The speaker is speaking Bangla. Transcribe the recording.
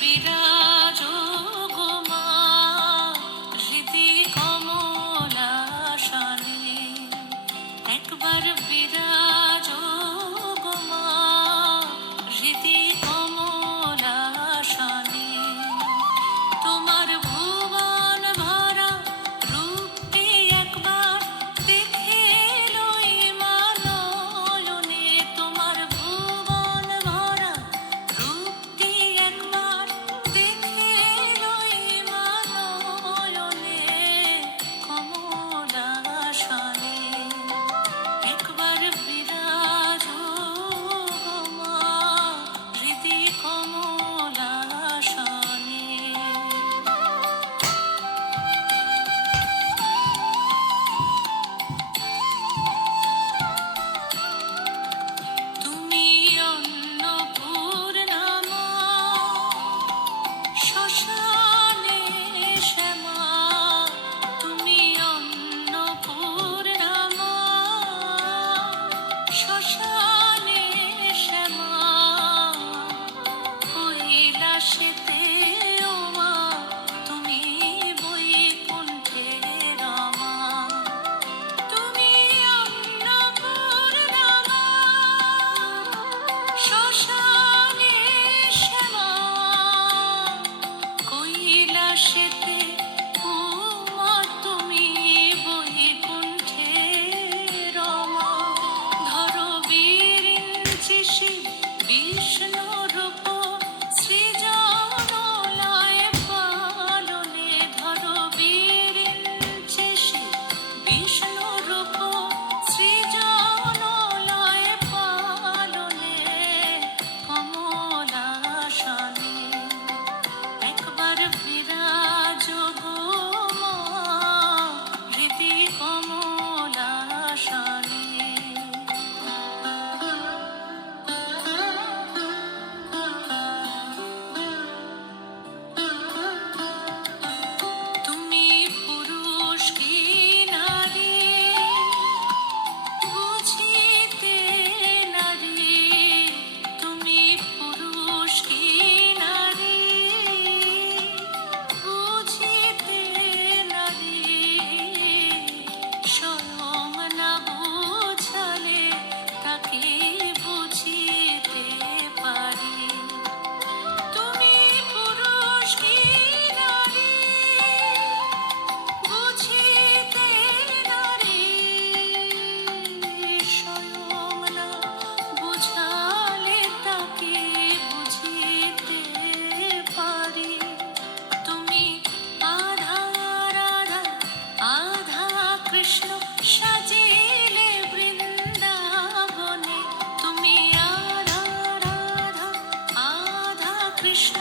বিরাজো গো মা, হৃদি কমলাসনে। একবার বিরাজো গো মা, হৃদি কমলাসনে। তোমার ভুবন ভরা রূপটি একবার দেখে লই মা নয়নে। তোমার ভুবন ভরা রূপটি একবার দেখে লই মা নয়নে। কমলাসনে একবার বিরাজো গো মা, হৃদি কমলাসনে। তুমি অন্নপূর্ণা মা, শ্মশানে শ্যামা। তুমি অন্নপূর্ণা মা, শ্মশানে শ্যামা। কৈলাসেতে ও মা, তুমি বৈকুণ্ঠে রমা। তুমি অন্নপূর্ণা মা, শ্মশানে শ্যামা। কৈলাসেতে ও মা, তুমি বৈকুণ্ঠে রমা। ধরো বিরিঞ্চি শিব বিষ্ণুর উপর সৃজনলয় পালনে। ধরো বিরিঞ্চি শিব বিষ্ণুর উপর সৃজনলয় পালনে। কমলাসনে একবার বিরাজো গো মা, হৃদি কমলাসনে। তুমি পুরুষ কি নারী বুঝিতে নারী। তুমি পুরুষ কি নারী বুঝিতে নারী। স্বয়ং না বুঝালে তাকে বুঝিতে পারি। তুমি পুরুষ কি নারী বুঝিতে নারী। স্বয়ং না বুঝালে তাকে বুঝিতে পারি। তুমি আধা রাধা আধা কৃষ্ণ সাজিলে বৃন্দাবনে। তুমি আধা রাধা আধা কৃষ্ণ